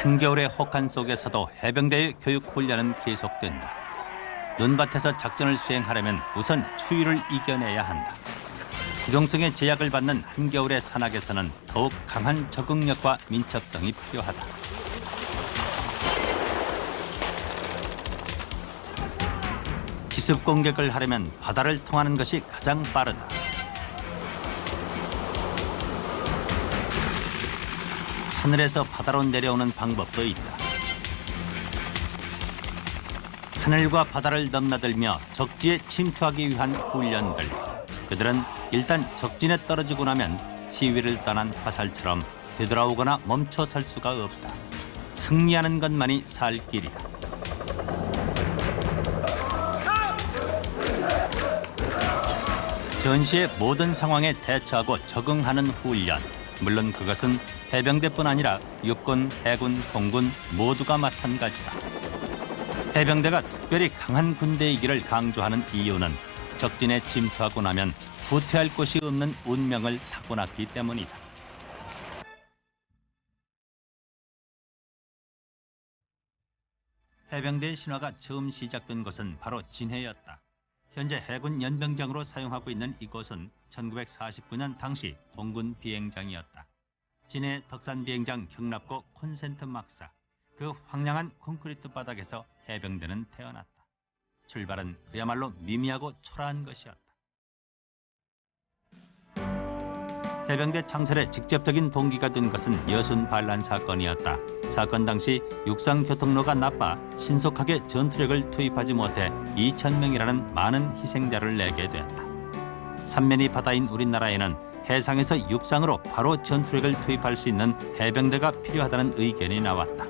한겨울의 혹한 속에서도 해병대의 교육 훈련은 계속된다. 눈밭에서 작전을 수행하려면 우선 추위를 이겨내야 한다. 구정성의 제약을 받는 한겨울의 산악에서는 더욱 강한 적응력과 민첩성이 필요하다. 기습 공격을 하려면 바다를 통하는 것이 가장 빠르다. 하늘에서 바다로 내려오는 방법도 있다. 하늘과 바다를 넘나들며 적지에 침투하기 위한 훈련들. 그들은 일단 적진에 떨어지고 나면 시위를 떠난 화살처럼 되돌아오거나 멈춰 설 수가 없다. 승리하는 것만이 살 길이다. 전시의 모든 상황에 대처하고 적응하는 훈련. 물론 그것은 해병대뿐 아니라 육군, 해군, 공군 모두가 마찬가지다. 해병대가 특별히 강한 군대이기를 강조하는 이유는 적진에 침투하고 나면 후퇴할 곳이 없는 운명을 타고났기 때문이다. 해병대의 신화가 처음 시작된 곳은 바로 진해였다. 현재 해군 연병장으로 사용하고 있는 이곳은 1949년 당시 공군 비행장이었다. 진해 덕산 비행장 경납고 콘센트 막사, 그 황량한 콘크리트 바닥에서 해병대는 태어났다. 출발은 그야말로 미미하고 초라한 것이었다. 해병대 창설에 직접적인 동기가 된 것은 여순 반란 사건이었다. 사건 당시 육상 교통로가 나빠 신속하게 전투력을 투입하지 못해 2,000명이라는 많은 희생자를 내게 되었다. 삼면이 바다인 우리나라에는 해상에서 육상으로 바로 전투력을 투입할 수 있는 해병대가 필요하다는 의견이 나왔다.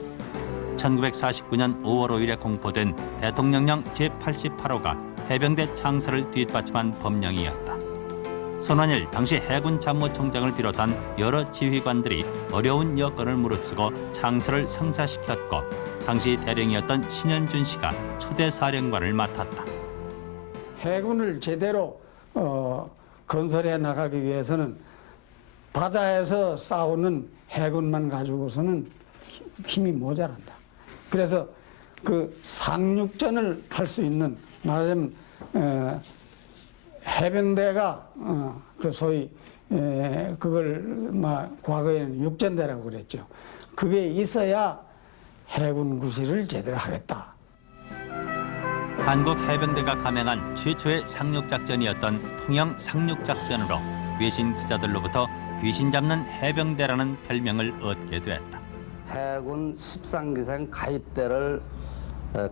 1949년 5월 5일에 공포된 대통령령 제88호가 해병대 창설을 뒷받침한 법령이었다. 손원일 당시 해군 참모총장을 비롯한 여러 지휘관들이 어려운 여건을 무릅쓰고 창설을 성사시켰고 당시 대령이었던 신현준 씨가 초대 사령관을 맡았다. 해군을 제대로 건설해 나가기 위해서는 바다에서 싸우는 해군만 가지고서는 힘이 모자란다. 그래서 그 상륙전을 할 수 있는, 말하자면 해병대가 그 소위 그걸 과거에는 육전대라고 그랬죠. 그게 있어야 해군 구실을 제대로 하겠다. 한국 해병대가 감행한 최초의 상륙작전이었던 통영 상륙작전으로 외신 기자들로부터 귀신 잡는 해병대라는 별명을 얻게 됐다. 해군 13기생 가입대를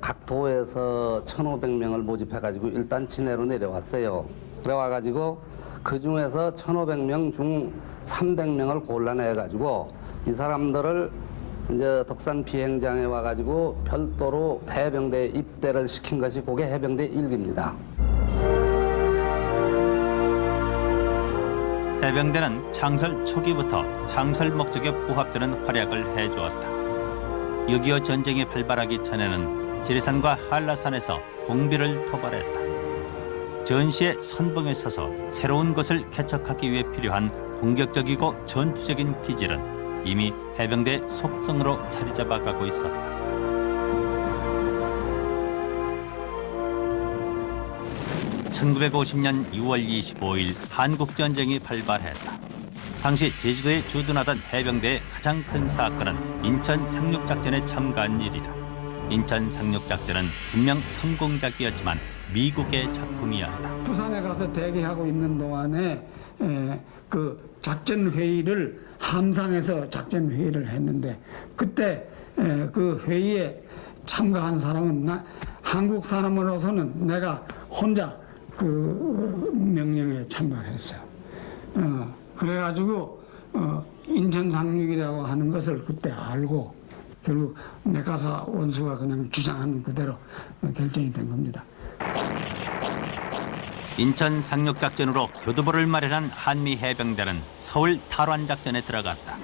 각 도에서 1,500명을 모집해가지고 일단 진해로 내려왔어요. 그래와가지고 그 중에서 1,500명 중 300명을 골라내가지고 이 사람들을 이제 덕산 비행장에 와가지고 별도로 해병대에 입대를 시킨 것이 그게 해병대 1기입니다. 해병대는 창설 초기부터 창설 목적에 부합되는 활약을 해주었다. 6.25 전쟁이 발발하기 전에는 지리산과 한라산에서 공비를 토벌했다. 전시의 선봉에 서서 새로운 것을 개척하기 위해 필요한 공격적이고 전투적인 기질은 이미 해병대 속성으로 자리 잡아가고 있었다. (1950년 6월 25일) 한국전쟁이 발발했다. 당시 제주도에 주둔하던 해병대의 가장 큰 사건은 인천 상륙작전에 참가한 일이다. 인천 상륙작전은 분명 성공작이었지만 미국의 작품이었다. 부산에 가서 대기하고 있는 동안에 그 작전 회의를 함상에서 작전 회의를 했는데 그때 그 회의에 참가한 사람은 한국 사람으로서는 내가 혼자 그 명령에 참가를 했어요. 그래가지고 인천 상륙이라고 하는 것을 그때 알고 결국 메카사 원수가 그냥 주장하는 그대로 결정이 된 겁니다. 인천 상륙작전으로 교두보를 마련한 한미 해병대는 서울 탈환작전에 들어갔다.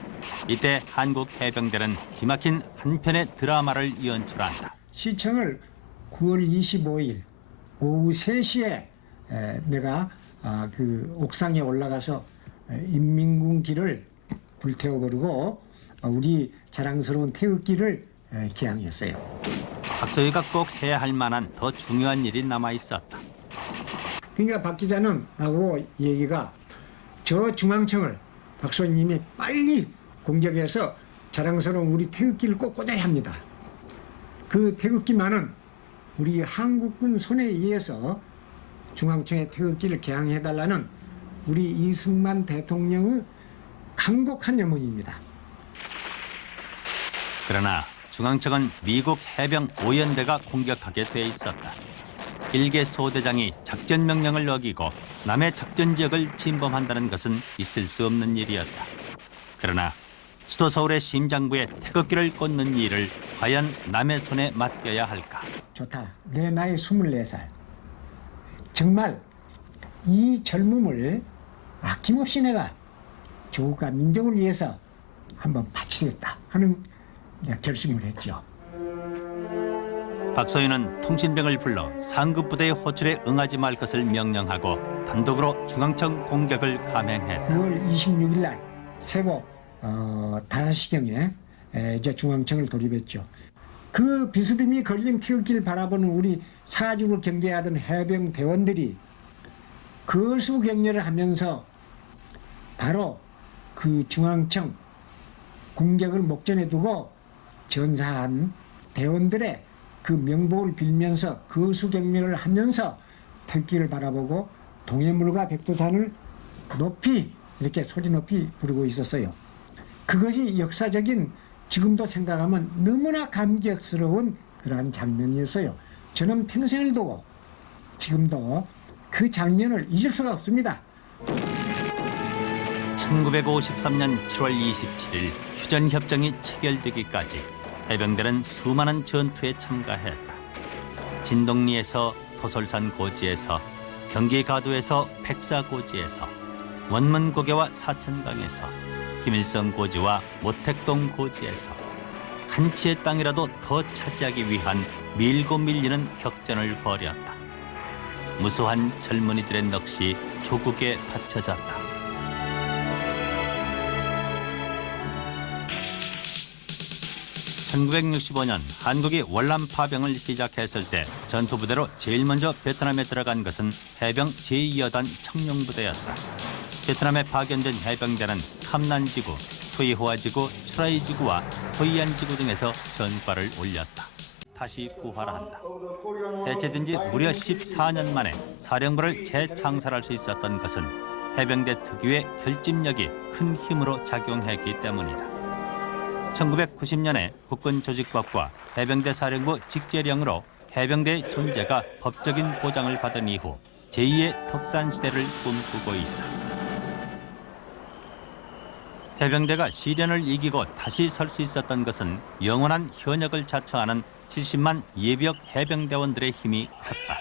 이때 한국 해병대는 기막힌 한 편의 드라마를 연출한다. 시청을 9월 25일 오후 3시에 내가 그 옥상에 올라가서 인민군 길을 불태워버리고 우리 자랑스러운 태극기를 개항했어요. 박소희가 꼭 해야 할 만한 더 중요한 일이 남아 있었다. 그러니까 박 기자는 나하고 얘기가 저 중앙청을 박소희님이 빨리 공격해서 자랑스러운 우리 태극기를 꼭 꽂아야 합니다. 그 태극기만은 우리 한국군 손에 의해서 중앙청의 태극기를 개항해달라는 우리 이승만 대통령의 간곡한 염원입니다. 그러나 중앙청은 미국 해병 오연대가 공격하게 돼 있었다. 일개 소대장이 작전 명령을 어기고 남의 작전 지역을 침범한다는 것은 있을 수 없는 일이었다. 그러나 수도 서울의 심장부에 태극기를 꽂는 일을 과연 남의 손에 맡겨야 할까? 좋다. 내 나이 24살. 정말 이 젊음을 아낌없이 내가 조국과 민족을 위해서 한번 바치겠다 하는 결심을 했죠. 박소희는 통신병을 불러 상급 부대의 호출에 응하지 말 것을 명령하고 단독으로 중앙청 공격을 감행했다. 9월 26일 날 새벽 5시경에 이제 중앙청을 돌입했죠. 그 비스듬히 걸린 태극기를 바라보는 우리 사주를 경계하던 해병 대원들이 거수경례를 하면서 바로 그 중앙청 공격을 목전에 두고 전사한 대원들의 그 명복을 빌면서 거수경례를 하면서 태극기를 바라보고 동해물과 백두산을 높이 이렇게 소리 높이 부르고 있었어요. 그것이 역사적인 지금도 생각하면 너무나 감격스러운 그러한 장면이었어요. 저는 평생을 두고 지금도 그 장면을 잊을 수가 없습니다. 1953년 7월 27일 휴전협정이 체결되기까지 해병대는 수많은 전투에 참가했다. 진동리에서 토솔산 고지에서 경기 가도에서 백사 고지에서 원문고개와 사천강에서 김일성 고지와 모택동 고지에서 한치의 땅이라도 더 차지하기 위한 밀고 밀리는 격전을 벌였다. 무수한 젊은이들의 넋이 조국에 바쳐졌다. 1965년 한국이 월남 파병을 시작했을 때 전투부대로 제일 먼저 베트남에 들어간 것은 해병 제2여단 청룡부대였다. 베트남에 파견된 해병대는 함난지구, 토이호아지구, 추라이지구와 호이안지구 등에서 전과를 올렸다. 다시 부활한다. 해체된 지 무려 14년 만에 사령부를 재창설할 수 있었던 것은 해병대 특유의 결집력이 큰 힘으로 작용했기 때문이다. 1990년에 국군조직법과 해병대 사령부 직제령으로 해병대의 존재가 법적인 보장을 받은 이후 제2의 덕산시대를 꿈꾸고 있다. 해병대가 시련을 이기고 다시 설 수 있었던 것은 영원한 현역을 자처하는 70만 예비역 해병대원들의 힘이 컸다.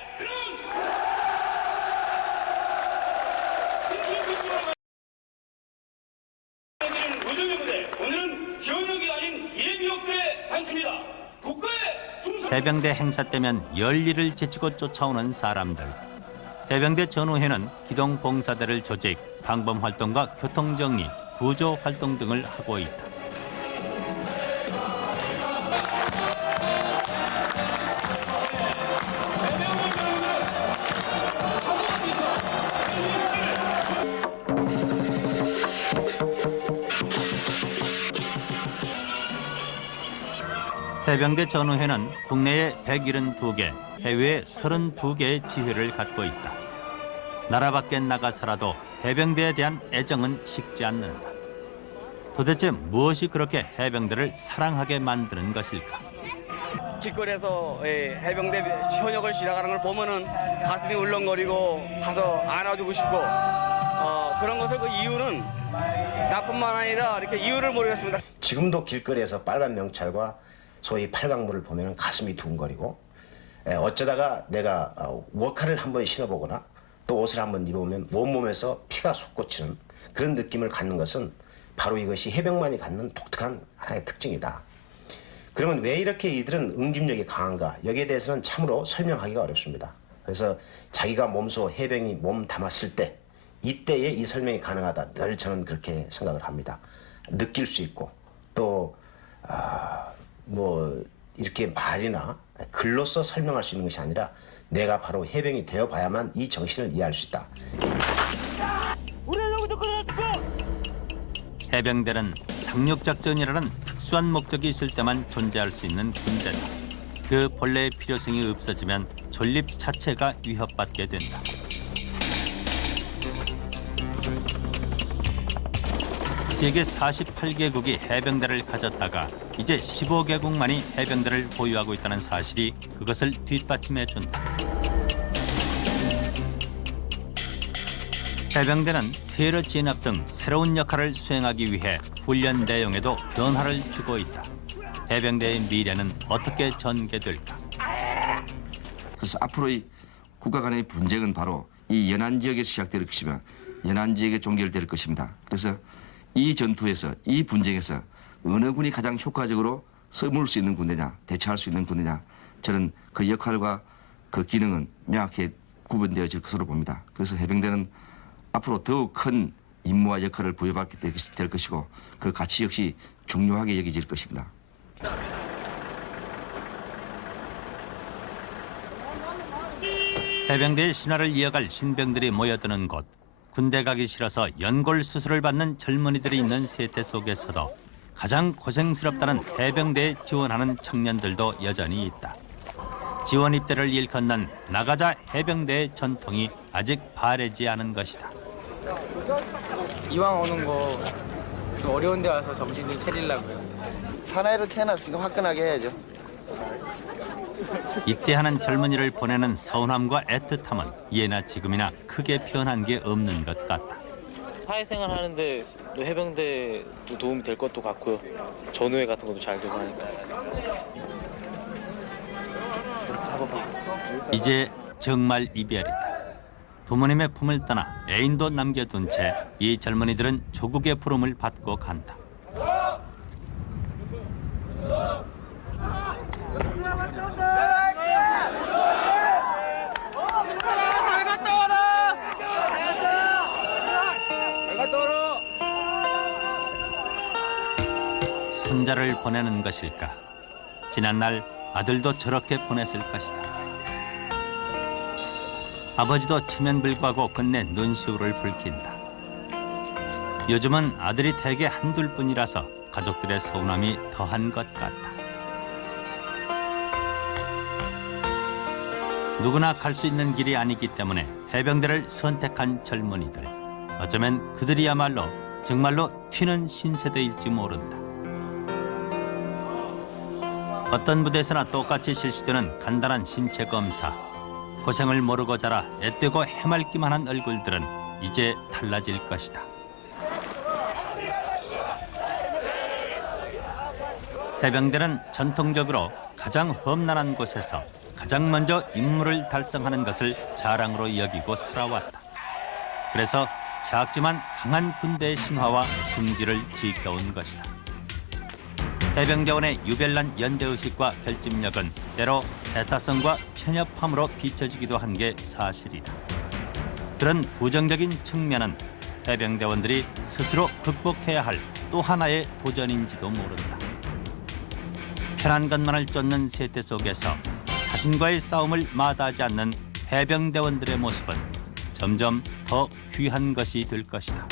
해병대 행사 때면 열일을 제치고 쫓아오는 사람들. 해병대 전후에는 기동봉사대를 조직, 방범활동과 교통정리, 구조활동 등을 하고 있다. 해병대 전후회는 국내에 172개, 해외에 32개의 지회를 갖고 있다. 나라 밖에 나가서라도 해병대에 대한 애정은 식지 않는다. 도대체 무엇이 그렇게 해병대를 사랑하게 만드는 것일까? 길거리에서 해병대 현역을 시작하는 걸 보면은 가슴이 울렁거리고 가서 안아주고 싶고 그런 것을 그 이유는 나뿐만 아니라 이렇게 이유를 모르겠습니다. 지금도 길거리에서 빨간 명찰과 소위 팔각물을 보면 가슴이 두근거리고 어쩌다가 내가 워카를 한번 신어보거나 또 옷을 한번 입어보면 온몸에서 피가 솟구치는 그런 느낌을 갖는 것은 바로 이것이 해병만이 갖는 독특한 하나의 특징이다. 그러면 왜 이렇게 이들은 응집력이 강한가? 여기에 대해서는 참으로 설명하기가 어렵습니다. 그래서 자기가 몸소 해병이 몸 담았을 때 이때에 이 설명이 가능하다. 늘 저는 그렇게 생각을 합니다. 느낄 수 있고 또 뭐 이렇게 말이나 글로써 설명할 수 있는 것이 아니라 내가 바로 해병이 되어 봐야만 이 정신을 이해할 수 있다. 해병대는 상륙작전이라는 특수한 목적이 있을 때만 존재할 수 있는 군대다. 그 본래의 필요성이 없어지면 존립 자체가 위협받게 된다. 세계 48개국이 해병대를 가졌다가 이제 15개국만이 해병대를 보유하고 있다는 사실이 그것을 뒷받침해 준다. 해병대는 테러 진압 등 새로운 역할을 수행하기 위해 훈련 내용에도 변화를 주고 있다. 해병대의 미래는 어떻게 전개될까? 그래서 앞으로의 국가 간의 분쟁은 바로 이 연안 지역에서 시작될 것이며 연안 지역에 종결될 것입니다. 그래서 이 전투에서 이 분쟁에서 어느 군이 가장 효과적으로 써물 수 있는 군대냐, 대처할 수 있는 군대냐, 저는 그 역할과 그 기능은 명확히 구분되어질 것으로 봅니다. 그래서 해병대는 앞으로 더욱 큰 임무와 역할을 부여받게 될 것이고 그 가치 역시 중요하게 여겨질 것입니다. 해병대의 신화를 이어갈 신병들이 모여드는 곳. 군대 가기 싫어서 연골 수술을 받는 젊은이들이 있는 세태 속에서도 가장 고생스럽다는 해병대에 지원하는 청년들도 여전히 있다. 지원 입대를 일컫는 나가자 해병대의 전통이 아직 바래지 않은 것이다. 이왕 오는 거 좀 어려운 데 와서 정신 좀 차리려고요. 사나이로 태어났으니까 화끈하게 해야죠. 입대하는 젊은이를 보내는 서운함과 애틋함은 예나 지금이나 크게 변한 게 없는 것 같다. 사회생활 하는데 또 해병대도 도움이 될 것도 같고요. 전우회 같은 것도 잘 되고 하니까. 그래서 잡아봐. 이제 정말 이별이다. 부모님의 품을 떠나 애인도 남겨둔 채 이 젊은이들은 조국의 부름을 받고 간다. 손자를 보내는 것일까? 지난날 아들도 저렇게 보냈을 것이다. 아버지도 체면불구하고 끝내 눈시울을 붉힌다. 요즘은 아들이 대개 한둘뿐이라서 가족들의 서운함이 더한 것 같다. 누구나 갈 수 있는 길이 아니기 때문에 해병대를 선택한 젊은이들. 어쩌면 그들이야말로 정말로 튀는 신세대일지 모른다. 어떤 부대에서나 똑같이 실시되는 간단한 신체 검사. 고생을 모르고 자라 애되고 해맑기만 한 얼굴들은 이제 달라질 것이다. 해병대는 전통적으로 가장 험난한 곳에서 가장 먼저 임무를 달성하는 것을 자랑으로 여기고 살아왔다. 그래서 작지만 강한 군대의 신화와 긍지를 지켜온 것이다. 해병대원의 유별난 연대의식과 결집력은 때로 배타성과 편협함으로 비춰지기도 한 게 사실이다. 그런 부정적인 측면은 해병대원들이 스스로 극복해야 할 또 하나의 도전인지도 모른다. 편한 것만을 쫓는 세태 속에서 자신과의 싸움을 마다하지 않는 해병대원들의 모습은 점점 더 귀한 것이 될 것이다.